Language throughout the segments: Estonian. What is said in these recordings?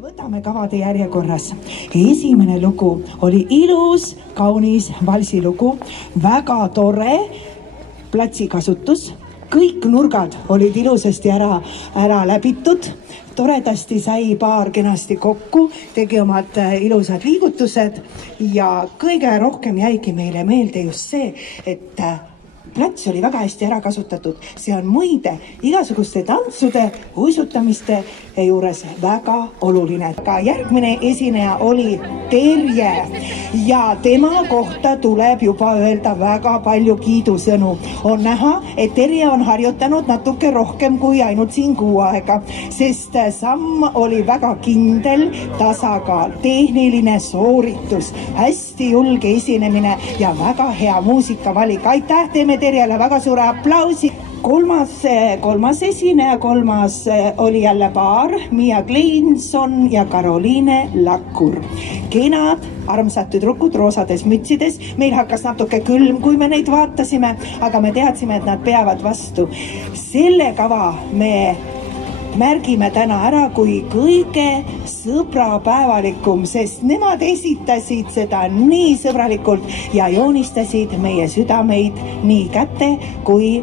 Võtame kavade järjekorras. Esimene lugu oli ilus, kaunis valsilugu, väga tore platsikasutus. Kõik nurgad olid ilusasti ära läbitud. Toredasti sai paar kenasti kokku, tegi omad ilusad liigutused ja kõige rohkem jäigi meile meelde just see, et plats oli väga hästi ära kasutatud. See on muide igasuguste tantsude, uisutamiste juures väga oluline. Ka järgmine esineja oli Terje ja tema kohta tuleb juba öelda väga palju kiidusõnu. On näha, et Terje on harjutanud natuke rohkem kui ainult siin kuu aega, sest samm oli väga kindel, tasakaal, tehniline sooritus, hästi julge esinemine ja väga hea muusikavalik. Aitäh, teeme Terjele väga suure aplausi. Kolmas esineja, oli jälle paar, Mia Kleinson ja Karoliine Lakkur. Kenad, armsad tüdrukud roosades mütsides. Meil hakkas natuke külm, kui me neid vaatasime, aga me teadsime, et nad peavad vastu. Selle kava me märgime täna ära kui kõige sõbrapäevalikum, sest nemad esitasid seda nii sõbralikult ja joonistasid meie südameid nii käte kui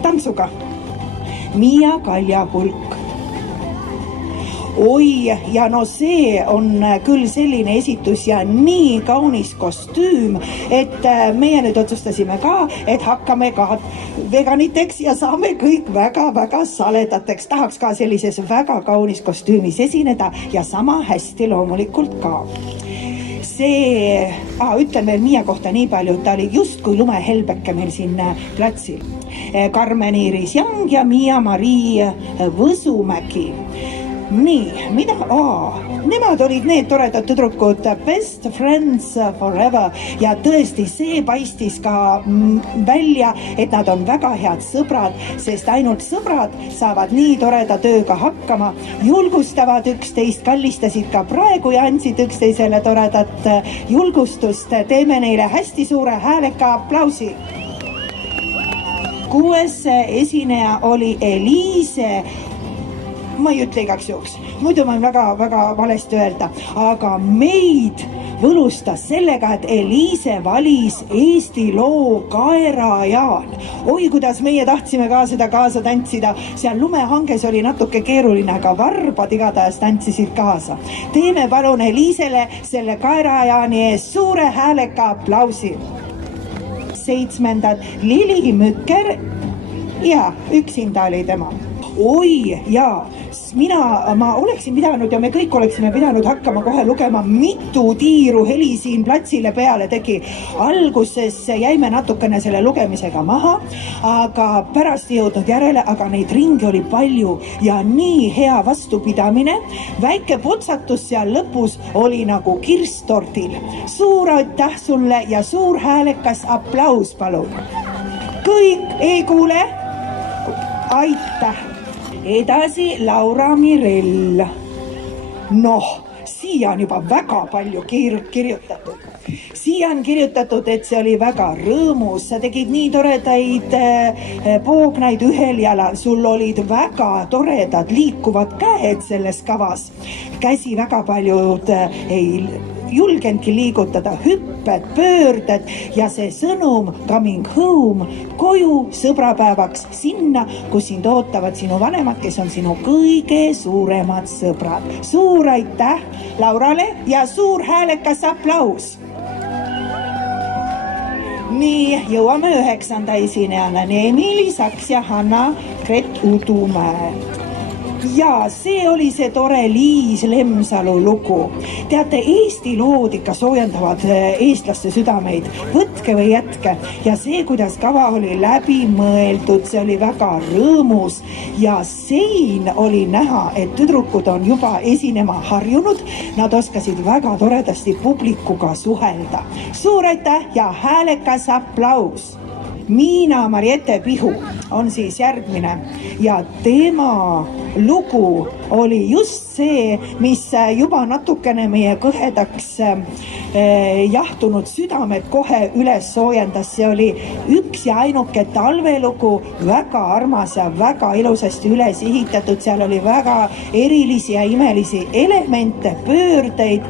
tantsuga. Miia Kaljapulk. Oi, ja no see on küll selline esitus ja nii kaunis kostüüm, et meie nüüd otsustasime ka, et hakkame ka veganiteks ja saame kõik väga-väga saledateks. Tahaks ka sellises väga kaunis kostüümis esineda ja sama hästi loomulikult ka. Ütlen veel Miia kohta nii palju, et ta oli just kui lumehelbeke meil siin platsil. Karmen Iiris Jang ja Miia-Marii Võsumägi. Nii, nemad olid need toredad tüdrukud, best friends forever ja tõesti see paistis ka välja, et nad on väga head sõbrad, sest ainult sõbrad saavad nii toreda tööga hakkama, julgustavad üksteist, kallistasid ka praegu ja andsid üksteisele toredat julgustust. Teeme neile hästi suure hääleka aplausi. 6. esineja oli Eliise. Ma ei ütle igaks juhuks, muidu ma väga valesti öelda, aga meid võlustas sellega, et Eliise valis Eesti loo Kaerajaan. Oi, kuidas meie tahtsime ka seda kaasa tantsida. Seal lumehanges oli natuke keeruline, aga varbad igatahes tantsisid kaasa. Teeme palun Eliisele selle Kaerajaani ees suure hääleka aplausi. 7. Lili Mükker ja üksinda oli tema. Oi, jaa, ma oleksin pidanud ja me kõik oleksime pidanud hakkama kohe lugema, mitu tiiru heli siin platsile peale tegi. Alguses jäime natukene selle lugemisega maha, aga pärast jõudnud järele, aga neid ringi oli palju ja nii hea vastupidamine. Väike potsatus seal lõpus oli nagu kirstortil. Suur aitäh sulle ja suur häälekas aplaus, palun. Kõik ei kuule? Aitäh. Edasi Laura Mirell. Siia on juba väga palju kirjutatud. Siia on kirjutatud, et see oli väga rõõmus. Sa tegid nii toredaid poognaid ühel jalal. Sul olid väga toredad liikuvad käed selles kavas. Käsi väga paljud ei julgenudki liigutada, hüpped, pöörded ja see sõnum coming home, koju sõbrapäevaks sinna, kus sind ootavad sinu vanemad, kes on sinu kõige suuremad sõbrad. Suur aitäh Laurale ja suur häälekas aplaus. Nii, jõuame 9. esinejana Emily Saks ja Hanna Gret Udumäe. Ja see oli see tore Liis Lemsalu lugu. Teate, Eesti lood ikka soojendavad eestlaste südameid. Võtke või jätke. Ja see, kuidas kava oli läbi mõeldud, see oli väga rõõmus. Ja sein oli näha, et tüdrukud on juba esinema harjunud. Nad oskasid väga toredasti publikuga suhelda. Suur aitäh ja häälekas aplaus. Miina Mariette Pihu on siis järgmine ja tema lugu oli just see, mis juba natukene meie kõhedaks jahtunud südamed kohe üles soojendas. See oli üks ja ainuke talvelugu, väga armas ja väga ilusasti üles ehitatud. Seal oli väga erilisi ja imelisi elemente, pöördeid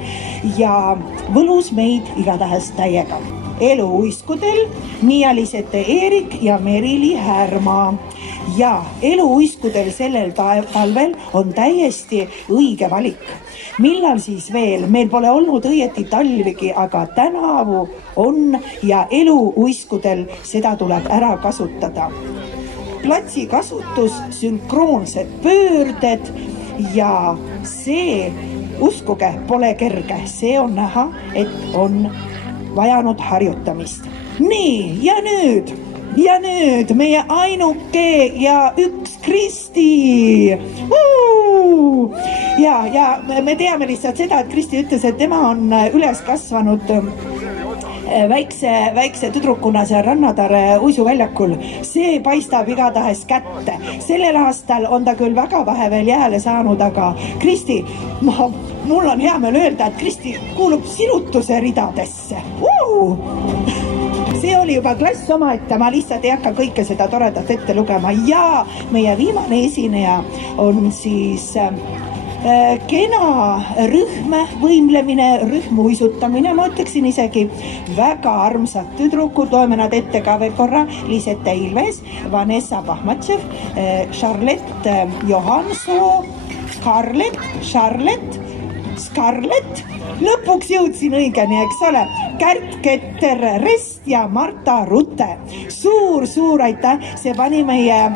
ja võlus meid igatahes täiega. Eluuiskudel Miia-Liisette Eerik ja Merili Härma. Ja eluuiskudel sellel talvel on täiesti õige valik. Millal siis veel? Meil pole olnud õieti talvigi, aga tänavu on ja eluuiskudel seda tuleb ära kasutada. Platsi kasutus, sünkroonsed pöörded ja see, uskuge, pole kerge. See on näha, et on vajanud harjutamist. Nii, ja nüüd meie ainuke ja üks Kristi. Ja me teame lihtsalt seda, et Kristi ütles, et tema on üles kasvanud väikse tüdrukuna seal Rannatare uisuväljakul. See paistab igatahes kätte. Sellel aastal on ta küll väga vähe veel jääle saanud, aga Kristi, mul on hea meel öelda, et Kristi kuulub sirutuse ridadesse. See oli juba klass omaette, ma lihtsalt ei hakka kõike seda toredat ette lugema. Ja meie viimane esineja on siis kena rühmvõimlemine, rühmuisutamine, ma ütleksin isegi väga armsad tüdrukud, loeme nad ette ka veel korra. Liisette Ilves, Vanessa Pahmatšev, Charlotte Johansoo, Scarlett, lõpuks jõudsin õigeni, eks ole, Kärt Ketter Rest ja Marta Rutte. Suur aitäh, see pani meie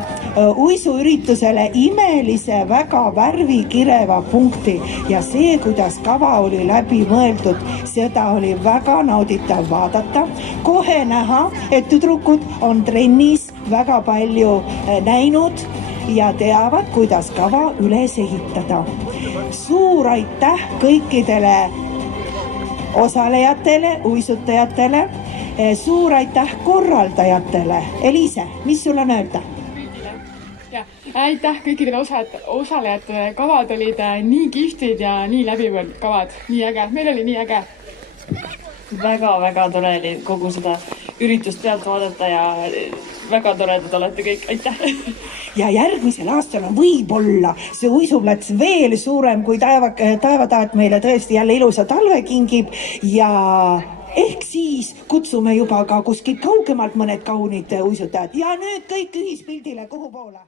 uisuüritusele imelise, väga värvikireva punkti ja see, kuidas kava oli läbi mõeldud, seda oli väga nauditav vaadata. Kohe näha, et tüdrukud on trennis väga palju näinud ja teavad, kuidas kava üles ehitada. Suur aitäh kõikidele osalejatele, uisutajatele, suur aitäh korraldajatele. Eliise, mis sul on öelda? Aitäh kõikidele osalejatele, kavad olid nii kihvtid ja nii läbivõrd kavad, nii äge, meil oli nii äge. Väga tore oli kogu seda üritust pealt vaadata ja väga toredad olete kõik, aitäh! Ja järgmisel aastal on võib-olla see uisuplats veel suurem, kui taevataat meile tõesti jälle ilusa talve kingib ja ehk siis kutsume juba ka kuskilt kaugemalt mõned kaunid uisutajad ja nüüd kõik ühispildile kuhu poole.